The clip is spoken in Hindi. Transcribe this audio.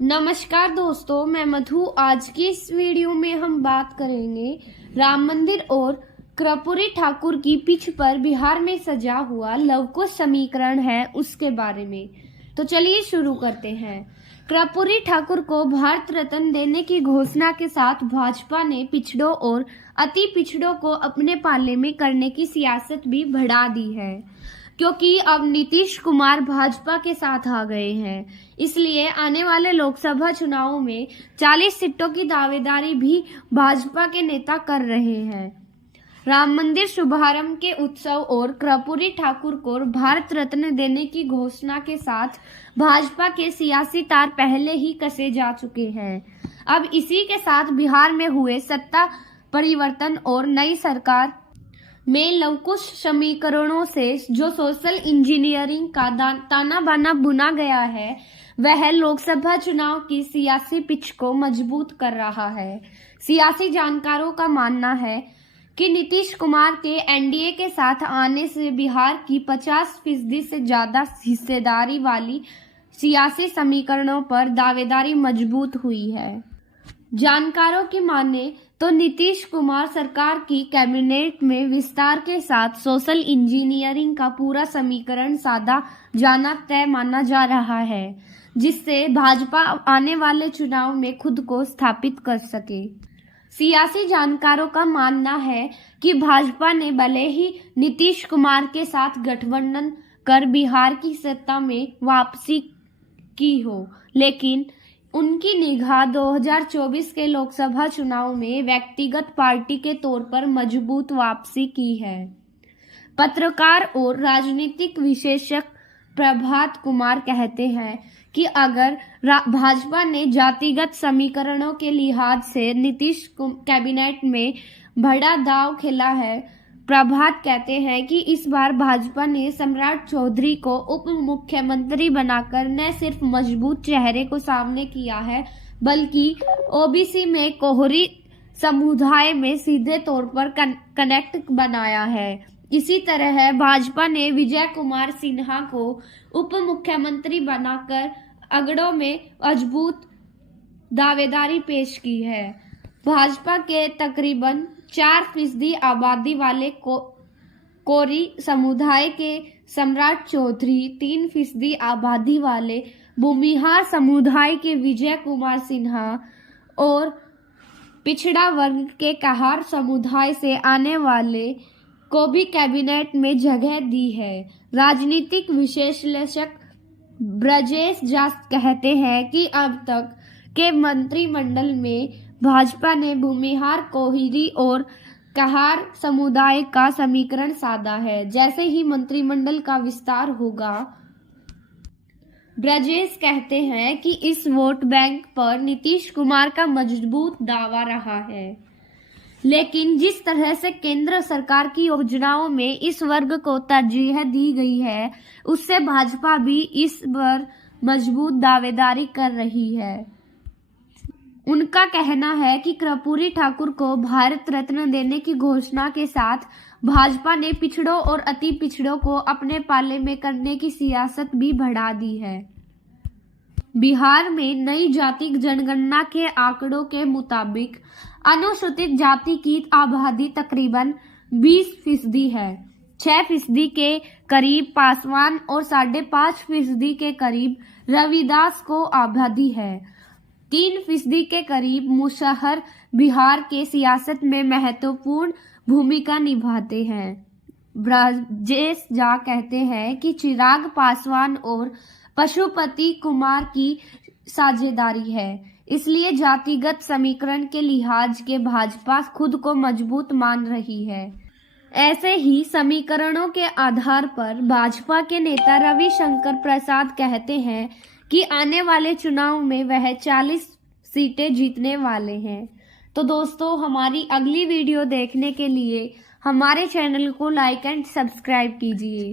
नमस्कार दोस्तों, मैं मधु। आज की इस वीडियो में हम बात करेंगे राम मंदिर और कर्पूरी ठाकुर की पिच पर बिहार में सजा हुआ लवकुश समीकरण है उसके बारे में। तो चलिए शुरू करते हैं। कर्पूरी ठाकुर को भारत रत्न देने की घोषणा के साथ भाजपा ने पिछड़ों और अति पिछड़ों को अपने पाले में करने की सियासत भी बढ़ा दी है, क्योंकि अब नीतीश कुमार भाजपा के साथ आ गए हैं। इसलिए आने वाले लोकसभा चुनावों में 40 सीटों की दावेदारी भी भाजपा के नेता कर रहे हैं। राम मंदिर शुभारंभ के उत्सव और कर्पूरी ठाकुर को भारत रत्न देने की घोषणा के साथ भाजपा के सियासी तार पहले ही कसे जा चुके हैं। अब इसी के साथ बिहार में हुए सत्ता परिवर्तन और नई सरकार में लवकुश समीकरणों से जो सोशल इंजीनियरिंग का ताना बाना बुना गया है, वह लोकसभा चुनाव की सियासी पिच को मजबूत कर रहा है। सियासी जानकारों का मानना है कि नीतीश कुमार के एनडीए के साथ आने से बिहार की 50% से ज्यादा हिस्सेदारी वाली सियासी समीकरणों पर दावेदारी मजबूत हुई है। जानकारों की माने तो नीतीश कुमार सरकार की कैबिनेट में विस्तार के साथ सोशल इंजीनियरिंग का पूरा समीकरण साधा जाना तय माना जा रहा है, जिससे भाजपा आने वाले चुनाव में खुद को स्थापित कर सके। सियासी जानकारों का मानना है कि भाजपा ने भले ही नीतीश कुमार के साथ गठबंधन कर बिहार की सत्ता में वापसी की हो, लेकिन उनकी निगाह 2024 के लोकसभा चुनाव में व्यक्तिगत पार्टी के तौर पर मजबूत वापसी की है। पत्रकार और राजनीतिक विशेषज्ञ प्रभात कुमार कहते हैं कि अगर भाजपा ने जातिगत समीकरणों के लिहाज से नीतीश कैबिनेट में बड़ा दांव खेला है। प्रभात कहते हैं कि इस बार भाजपा ने सम्राट चौधरी को उप मुख्यमंत्री बनाकर न सिर्फ मजबूत चेहरे को सामने किया है, बल्कि ओबीसी में कोहरी समुदाय में सीधे तौर पर कनेक्ट बनाया है। इसी तरह भाजपा ने विजय कुमार सिन्हा को उप मुख्यमंत्री बनाकर अगड़ों में मजबूत दावेदारी पेश की है। भाजपा के तकरीबन 4% आबादी वाले कोरी समुदाय के सम्राट चौधरी, 3% आबादी वाले भूमिहार समुदाय के विजय कुमार सिन्हा और पिछड़ा वर्ग के कहार समुदाय से आने वाले को भी कैबिनेट में जगह दी है। राजनीतिक विश्लेषक ब्रजेश जास कहते हैं कि अब तक के मंत्रिमंडल में भाजपा ने भूमिहार, कोहरी और कहार समुदाय का समीकरण साधा है। जैसे ही मंत्रिमंडल का विस्तार होगा, ब्रजेश कहते हैं कि इस वोट बैंक पर नीतीश कुमार का मजबूत दावा रहा है, लेकिन जिस तरह से केंद्र सरकार की योजनाओं में इस वर्ग को तरजीह दी गई है, उससे भाजपा भी इस बार मजबूत दावेदारी कर रही है। उनका कहना है कि कर्पूरी ठाकुर को भारत रत्न देने की घोषणा के साथ भाजपा ने पिछड़ों और अति पिछड़ों को अपने पाले में करने की सियासत भी बढ़ा दी है। बिहार में नई जाति जनगणना के आंकड़ों के मुताबिक अनुसूचित जाति की आबादी तकरीबन 20% है। 6% के करीब पासवान और 5.5% के करीब रविदास को आबादी है। 3% के करीब मुसहर बिहार के सियासत में महत्वपूर्ण भूमिका निभाते हैं। ब्रजेश झा कहते हैं कि चिराग पासवान और पशुपति कुमार की साझेदारी है, इसलिए जातिगत समीकरण के लिहाज के भाजपा खुद को मजबूत मान रही है। ऐसे ही समीकरणों के आधार पर भाजपा के नेता रविशंकर प्रसाद कहते हैं कि आने वाले चुनाव में वह 40 सीटें जीतने वाले हैं। तो दोस्तों, हमारी अगली वीडियो देखने के लिए हमारे चैनल को लाइक एंड सब्सक्राइब कीजिए।